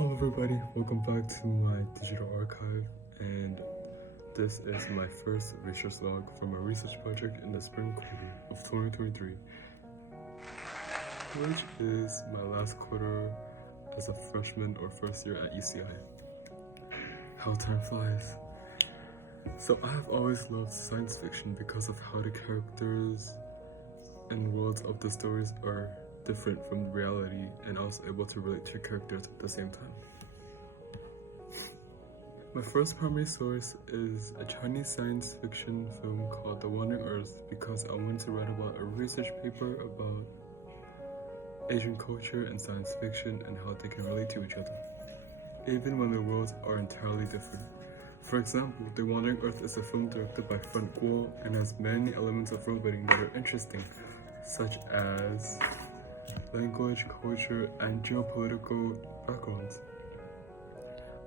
Hello everybody, welcome back to my digital archive, and this is my first research log from a research project in the spring quarter of 2023, which is my last quarter as a freshman or first year at UCI. How time flies. So I have always loved science fiction because of how the characters and worlds of the stories are different from reality, and I was able to relate to characters at the same time. My first primary source is a Chinese science fiction film called The Wandering Earth because I wanted to write about a research paper about Asian culture and science fiction and how they can relate to each other, even when the worlds are entirely different. For example, The Wandering Earth is a film directed by Fan Guo and has many elements of worldbuilding that are interesting, such as language, culture, and geopolitical backgrounds.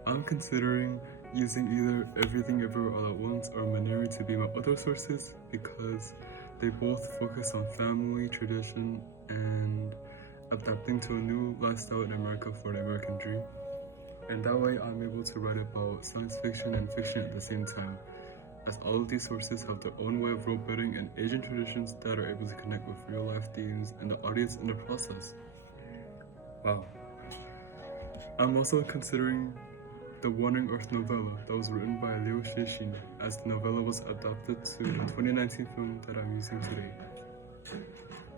I'm considering using either Everything Everywhere All at Once or Maneri to be my other sources because they both focus on family, tradition, and adapting to a new lifestyle in America for the American dream. And that way I'm able to write about science fiction and fiction at the same time, as all of these sources have their own way of world building and Asian traditions that are able to connect with real life themes and the audience in the process. Wow. I'm also considering the Wandering Earth novella that was written by Liu Shixin, as the novella was adapted to the 2019 film that I'm using today.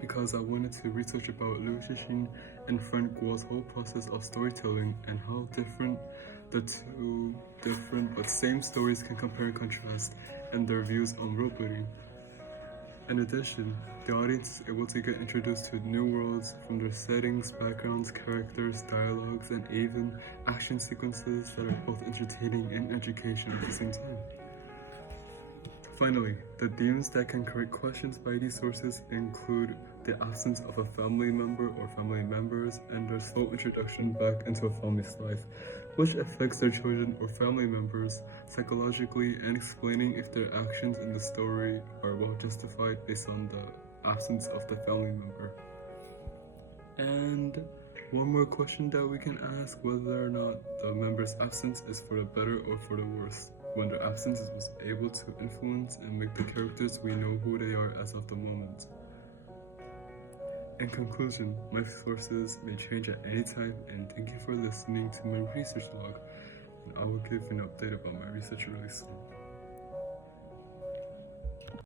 Because I wanted to research about Liu Shixin and Frank Guo's whole process of storytelling and how different the two different but same stories can compare and contrast and their views on world building. In addition, the audience is able to get introduced to new worlds from their settings, backgrounds, characters, dialogues, and even action sequences that are both entertaining and educational at the same time. Finally, the themes that can create questions by these sources include the absence of a family member or family members and their slow introduction back into a family's life, which affects their children or family members psychologically, and explaining if their actions in the story are well justified based on the absence of the family member. And one more question that we can ask, whether or not the member's absence is for the better or for the worse, when their absence was able to influence and make the characters we know who they are as of the moment. In conclusion, my sources may change at any time, and thank you for listening to my research log, and I will give an update about my research really soon.